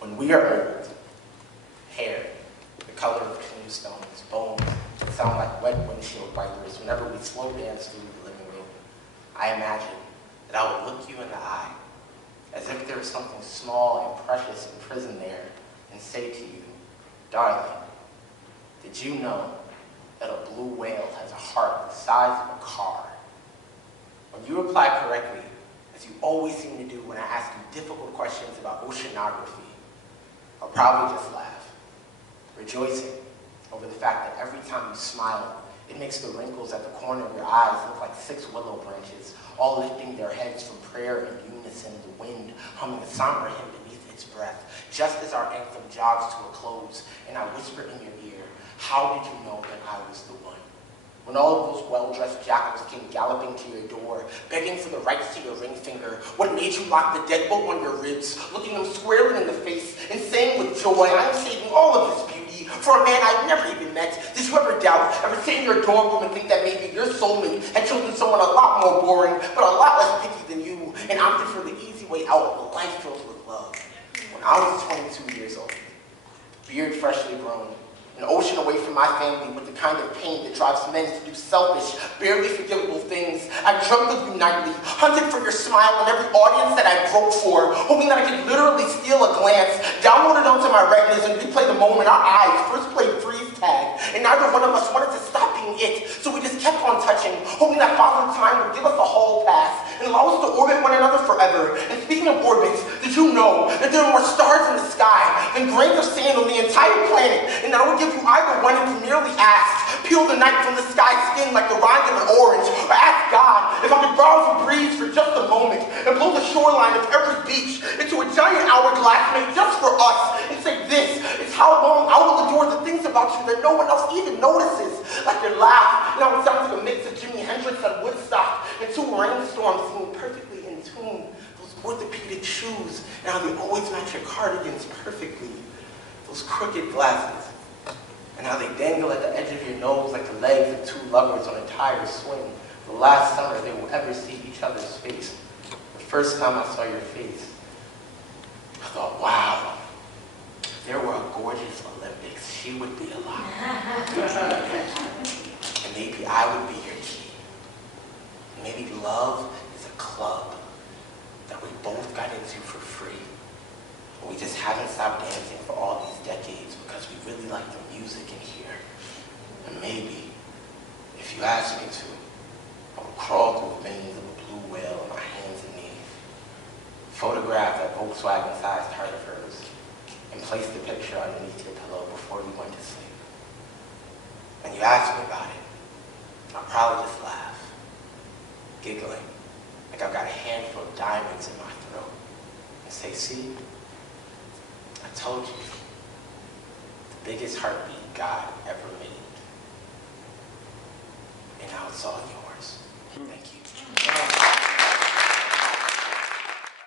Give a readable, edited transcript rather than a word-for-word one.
When we are old, hair, the color of tombstones, bones that sound like wet windshield wipers whenever we slow dance through the living room, I imagine that I would look you in the eye as if there was something small and precious imprisoned there and say to you, darling, did you know that a blue whale has a heart the size of a car? When you reply correctly, as you always seem to do when I ask you difficult questions about oceanography, I'll probably just laugh, rejoicing over the fact that every time you smile, it makes the wrinkles at the corner of your eyes look like 6 willow branches, all lifting their heads from prayer in unison, the wind humming a somber hymn beneath its breath, just as our anthem jogs to a close, and I whisper in your ear, how did you know that I was the one? When all of those well-dressed jackals came galloping to your door, begging for the rights to your ring finger, what made you lock the deadbolt on your ribs, looking them squarely in the face and saying with joy, I am saving all of this beauty for a man I've never even met. Did you ever doubt, ever sit in your dorm room and think that maybe your soulmate had chosen someone a lot more boring, but a lot less picky than you, and opted for the easy way out of a life filled with love? When I was 22 years old, beard freshly grown, an ocean away from my family with the kind of pain that drives men to do selfish, barely forgivable things, I dreamt of you nightly, hunted for your smile in every audience that I broke for, hoping that I could literally steal a glance, download it onto my retinas and replay the moment our eyes first played freeze tag, and neither one of us wanted to stop being it, so we just kept on touching, hoping that Father Time would give us a hall pass and allow us to orbit one another forever. And speaking of orbits, did you know that there are more stars in the sky than grains of sand on the entire planet, and that I would give you either one if you merely asked, peel the night from the sky's skin like the rind of an orange, or ask God if I could borrow some breeze for just a moment and blow the shoreline of every beach into a giant hourglass made just for us, and say this is how long I will adore the things about you that no one else even notices, like your laugh. Now it sounds like a mix of Jimi Hendrix and Woodstock and 2 rainstorms singing perfectly in tune, those orthopedic shoes, and how they always match your cardigans perfectly, those crooked glasses, and how they dangle at the edge of your nose like the legs of 2 lovers on a tire swing, the last summer they will ever see each other's face. The first time I saw your face, I thought, wow, if there were a gorgeous Olympics, she would be alive. And maybe I would be your key. Maybe love is a club that we both got into for free. We just haven't stopped dancing for all these decades because we really like the music in here. And maybe, if you ask me to, I will crawl through the veins of a blue whale on my hands and knees, photograph that Volkswagen-sized heart of hers, and place the picture underneath your pillow before we went to sleep. When you ask me about it, I'll probably just laugh, giggling, like I've got a handful of diamonds in my throat, and say, see, I told you, the biggest heartbeat God ever made.